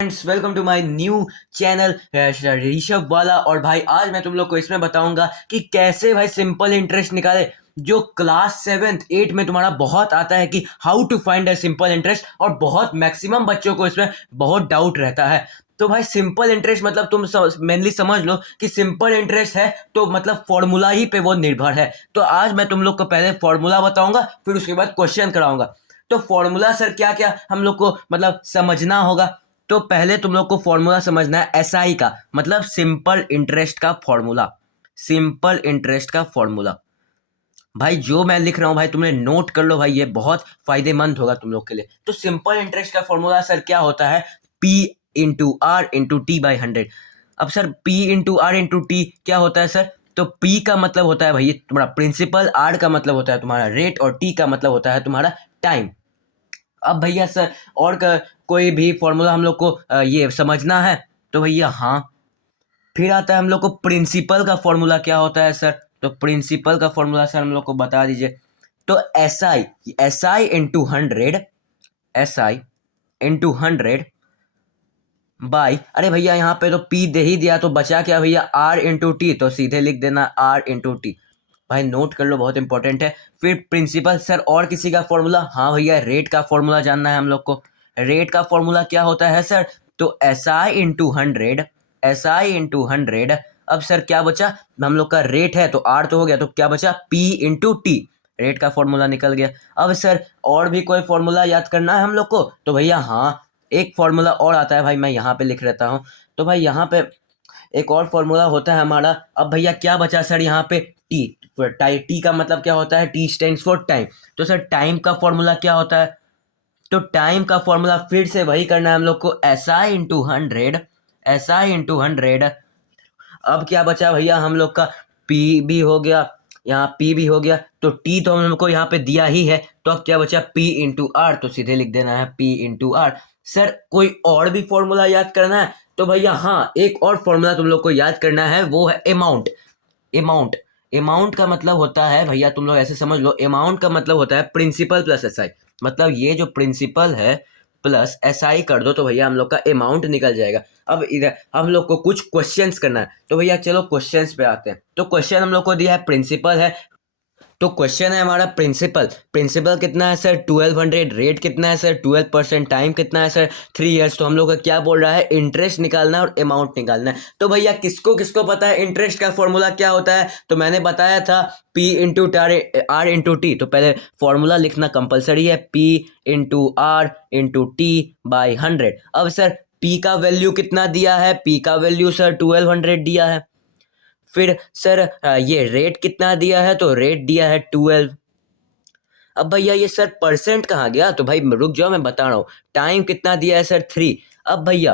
Friends, welcome to my new channel Rishabh वाला। और भाई आज मैं तुम लोग को इसमें बताऊंगा कि कैसे भाई सिंपल इंटरेस्ट निकाले, जो क्लास 7th 8th में तुम्हारा बहुत आता है कि how to find a simple interest. और बहुत मैक्सिमम बच्चों को इसमें बहुत डाउट रहता है। तो भाई सिंपल इंटरेस्ट मतलब तुम मेनली समझ लो कि सिंपल इंटरेस्ट है तो मतलब फॉर्मूला ही पे वो निर्भर है। तो आज मैं तुम लोग को पहले फॉर्मूला बताऊंगा, फिर उसके बाद क्वेश्चन कराऊंगा। तो फॉर्मूला सर क्या क्या हम लोग को मतलब समझना होगा। तो पहले तुम लोग को फॉर्मूला समझना है एसआई का, मतलब सिंपल इंटरेस्ट का फॉर्मूला। सिंपल इंटरेस्ट का फॉर्मूला भाई जो मैं लिख रहा हूं भाई तुमने नोट कर लो भाई, ये बहुत फायदेमंद होगा तुम लोग के लिए। तो सिंपल इंटरेस्ट का फॉर्मूला सर क्या होता है? P into R into T by 100। अब sir P into R into T क्या होता है सर? तो पी का मतलब होता है भाई तुम्हारा प्रिंसिपल, आर का मतलब होता है तुम्हारा रेट, और टी का मतलब होता है तुम्हारा टाइम। अब भैया सर और कोई भी फॉर्मूला हम लोग को ये समझना है तो भैया हाँ। फिर आता है हम लोग को प्रिंसिपल का फॉर्मूला क्या होता है सर? तो प्रिंसिपल का फॉर्मूला सर हम लोग को बता दीजिए। तो S I into 100, S I into 100 by, अरे भैया यहाँ पे तो पी दे ही दिया तो बचा क्या भैया? आर इंटू टी, तो सीधे लिख देना आर इंटू टी। भाई नोट कर लो, बहुत इंपॉर्टेंट है। फिर प्रिंसिपल सर और किसी का फॉर्मूला? हाँ भैया रेट का फॉर्मूला जानना है हम लोग को। रेट का फॉर्मूला क्या होता है सर? तो एस आई इंटू 100। अब सर क्या बचा? हम लोग का रेट है तो आर तो हो गया, तो क्या बचा? P into T. रेट का फॉर्मूला निकल गया। अब सर और भी कोई फॉर्मूला याद करना है हम लोग को? तो भैया हाँ, एक फॉर्मूला और आता है भाई, मैं यहाँ पे लिख रहता हूँ। तो भाई यहाँ पे एक और फॉर्मूला होता है हमारा। अब भैया क्या बचा सर यहाँ पे? टी। टी का मतलब क्या होता है? T stands for time. तो सर टाइम का फॉर्मूला क्या होता है? तो टाइम का फॉर्मूला फिर से वही करना है हम लोग को, एस आई इंटू 100। अब क्या बचा भैया हम लोग का? पी भी हो गया, यहाँ पी भी हो गया, तो टी तो हम लोग को यहाँ पे दिया ही है। तो अब क्या बचा? पी इंटू आर, तो सीधे लिख देना है पी इंटू आर। सर कोई और भी फॉर्मूला याद करना है? तो भैया हाँ, एक और फॉर्मूला तुम लोग को याद करना है, वो है अमाउंट। अमाउंट अमाउंट का मतलब होता है भैया, तुम लोग ऐसे समझ लो, अमाउंट का मतलब होता है प्रिंसिपल प्लस एसआई। मतलब ये जो प्रिंसिपल है प्लस एसआई कर दो तो भैया हम लोग का अमाउंट निकल जाएगा। अब इधर हम लोग को कुछ क्वेश्चंस करना है, तो भैया चलो क्वेश्चंस पे आते हैं। तो क्वेश्चन हम लोग को दिया है, प्रिंसिपल है। तो क्वेश्चन है हमारा प्रिंसिपल। प्रिंसिपल कितना है सर? 1200। रेट कितना है सर? 12%। टाइम कितना है सर? 3 years। तो हम लोग का क्या बोल रहा है? इंटरेस्ट निकालना है और अमाउंट निकालना है। तो भैया किसको किसको पता है इंटरेस्ट का फॉर्मूला क्या होता है? तो मैंने बताया था P into R into T. तो पहले फॉर्मूला लिखना कंपलसरी है, P into R into T by 100। अब सर पी का वैल्यू कितना दिया है? पी का वैल्यू सर 1200 दिया है। फिर सर ये रेट कितना दिया है? तो रेट दिया है 12। अब भैया ये सर परसेंट कहाँ गया? तो भाई रुक जाओ, मैं बता रहा हूँ। टाइम कितना दिया है सर? 3। अब भैया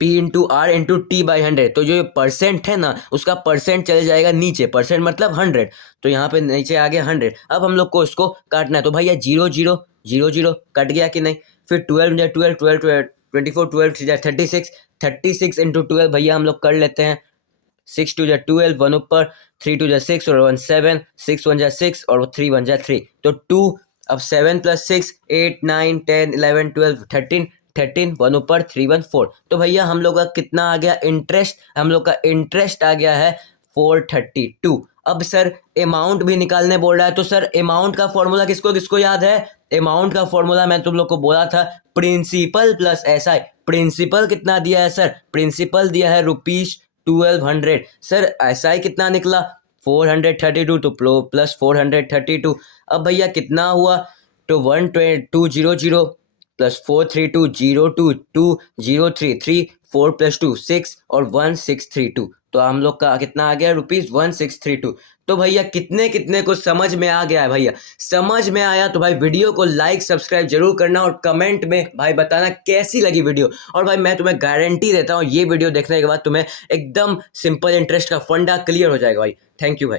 P into R into T by 100, तो जो ये परसेंट है ना उसका परसेंट चले जाएगा नीचे, परसेंट मतलब 100। तो यहाँ पे नीचे आ गया 100। अब हम लोग को इसको काटना है, तो भैया 0 0 0 0 कट गया कि नहीं? फिर 12 12 12 24, 12 36। 36 इंटू 12 भैया हम लोग कर लेते हैं। 6 2 12, 1 ऊपर, 3 2 6 और 1 7, 6 1 6 और 3 1 3, तो 2। अब 7 + 6 8 9 10 11 12 13, 13 1 ऊपर, 3 1 4। तो भैया हम लोग का कितना आ गया इंटरेस्ट? हम लोग का इंटरेस्ट आ गया है 432। अब सर अमाउंट भी निकालने बोल रहा है, तो सर अमाउंट का फॉर्मूला किसको किसको याद है? अमाउंट का फॉर्मूला मैं तुम लोग को बोला था, प्रिंसिपल प्लस एसआई। प्रिंसिपल कितना दिया है सर? प्रिंसिपल दिया है ₹1200। सर एसआई कितना निकला? 432, तो प्लस 432। अब भैया कितना हुआ? तो 12200 प्लस 432022033, 4 + 2 6 और 1632। तो हम लोग का कितना आ गया? ₹1632। तो भैया कितने कितने को समझ में आ गया है? भैया समझ में आया तो भाई वीडियो को लाइक सब्सक्राइब जरूर करना, और कमेंट में भाई बताना कैसी लगी वीडियो। और भाई मैं तुम्हें गारंटी देता हूँ ये वीडियो देखने के बाद तुम्हें एकदम सिंपल इंटरेस्ट का फंडा क्लियर हो जाएगा भाई। थैंक यू भाई।